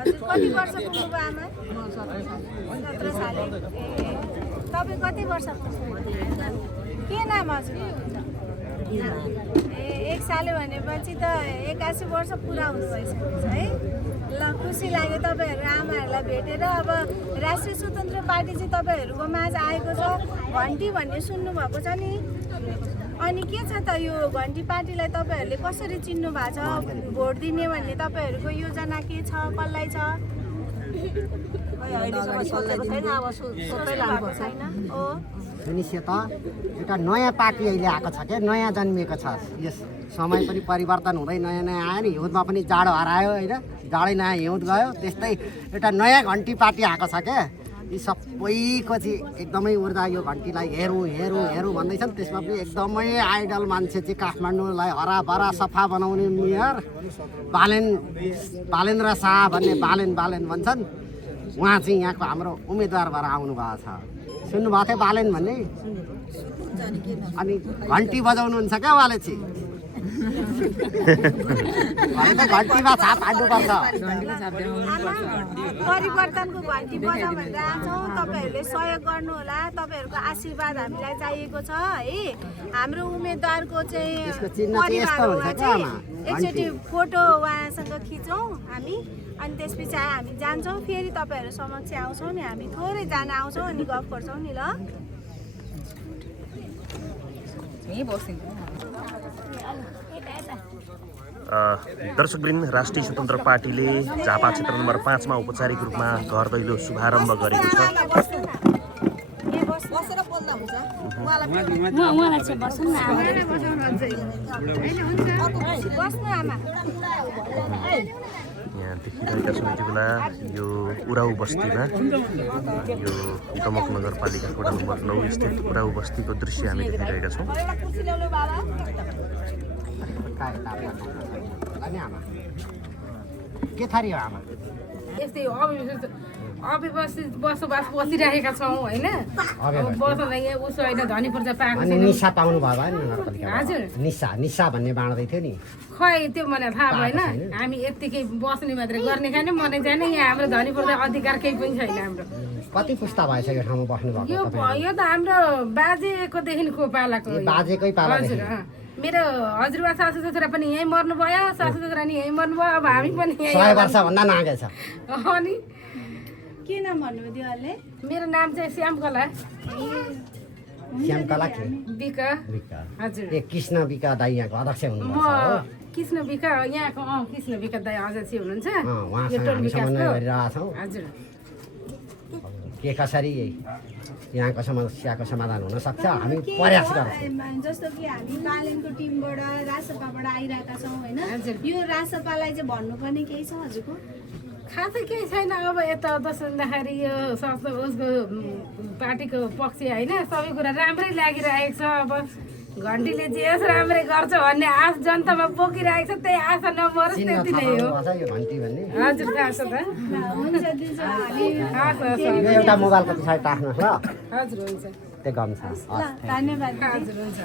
हजुर कति वर्ष पुग्नुभयो आमा 17 साल तपाईँ कति वर्ष पुग्नुभयो के नाम हजुर ए 1 साल भनेपछि त 81 वर्ष पुरा हुनु भइसकेको छ है ल खुसी लाग्यो तपाईँहरू आमाहरूलाई भेटेर अब राष्ट्रिय स्वतन्त्र पार्टी चाहिँ तपाईँहरूको माझ आएको छ घन्टी भन्ने सुन्नुभएको छ नि अनि के छ त यो घन्टी पार्टीलाई तपाईँहरूले कसरी चिन्नु भएको छ भोट दिने भन्ने तपाईँहरूको योजना के छ कसलाई छ छैन हो सुनिस्य त एउटा नयाँ पार्टी अहिले आएको छ क्या नयाँ जन्मिएको छ यस समय पनि परिवर्तन हुँदै नयाँ नयाँ आयो नि हिउँदमा पनि जाडो हरायो होइन जाडै नयाँ हिउँद गयो त्यस्तै एउटा नयाँ घन्टी पार्टी आएको छ क्या यी सबैको चाहिँ एकदमै ऊर्जा यो घन्टीलाई हेरौँ हेरौँ हेरौँ भन्दैछन् त्यसमा पनि एकदमै आइडल मान्छे चाहिँ काठमाडौँलाई हराभरा सफा बनाउने मेयर बालेन्द्र शाह भन्ने बालेन भन्छन् उहाँ चाहिँ यहाँको हाम्रो उम्मेदवार भएर आउनु भएको छ सुन्नुभएको थियो बालेन भन्ने अनि घन्टी बजाउनुहुन्छ क्या उहाँले चाहिँ घन्टीमा छाप हाल्नुपर्छ परिवर्तनको घन्टी बजाउँ भनेर आउँछौँ तपाईँहरूले सहयोग गर्नु होला तपाईँहरूको आशीर्वाद हामीलाई चाहिएको छ है हाम्रो उम्मेदवारको चाहिँ परिवार चाहिँ एकचोटि फोटो उहाँसँग खिचौँ हामी अनि त्यसपछि हामी जान्छौँ फेरि तपाईँहरू समक्ष आउँछौँ नि हामी थोरैजना आउँछौँ अनि गफ गर्छौँ नि ल दर्शकवृन्द राष्ट्रिय स्वतन्त्र पार्टीले झापा क्षेत्र नम्बर 5 मा औपचारिक रूपमा घर दैलो शुभारम्भ गरेको छ। यहाँ देखिरहेका छौँ यति बेला यो उराउ बस्तीमा यो दमक नगरपालिका वडा नम्बर 9 स्थित उराउ बस्तीको दृश्य हामी देखिरहेका छौँ। के थरी हो आमा यस्तै अव्यवस्थित बसोबास बसिरहेका छौँ होइन बस्न यहाँ उसो होइन धनी पूर्जा पाएको छैन निशा पाउनु भयो नि नगरपालिका हजुर निशा भन्ने बाँड्दै थियो नि खै त्यो मलाई थाहा भएन हामी यत्तिकै बस्ने मात्रै गर्ने खाने मर्ने जाने यहाँ हाम्रो धनी पूर्जा अधिकार केही पनि छैन हाम्रो कति पुस्ता भएछ यो ठाउँमा बस्नु भएको यो त हाम्रो बाजेकोदेखिको पालाको बाजेकै पाला हजुर मेरो हजुरबा सासू ससुरा पनि यहीँ मर्नुभयो सासू ससुरा नि यहीँ मर्नुभयो अब हामी पनि यहीँ 100 वर्षभन्दा नागेछ अनि के नाम भन्नुभयो दिवाले मेरो नाम चाहिँ श्यामकला श्यामकला के बिका हजुर ए कृष्ण बिका दाइ यहाँको अध्यक्ष म हुनुहुन्छ हो कृष्ण बिका यहाँको कृष्ण बिका दाइ अध्यक्ष हुनुहुन्छ उहाँसँग हामी समन्वय गरिरहेछौँ हजुर के कसरी यहाँको समस्याको समाधान हुन सक्छ हामी प्रयास गर्छौँ जस्तो कि हामी बालेनको टिमबाट रासपाबाट आइरहेका छौँ होइन यो रासपालाई चाहिँ भन्नुपर्ने केही छ हजुरको खासै केही छैन अब यता दसैँदाखेरि यो उसको पार्टीको पक्ष होइन सबै कुरा राम्रै लागिरहेको छ अब घन्टीले जे होस् राम्रै गर्छ भन्ने आश जनतामा पोखिरहेको छ त्यही आशा नमरोस् त्यति नै हो हजुर थाहा छ त हुन्छ दिन्छ हामी यो एउटा मोबाइलको पछाडि राख्नुहोस् ल हजुर हुन्छ त्यो गम छ ल धन्यवाद हजुर हुन्छ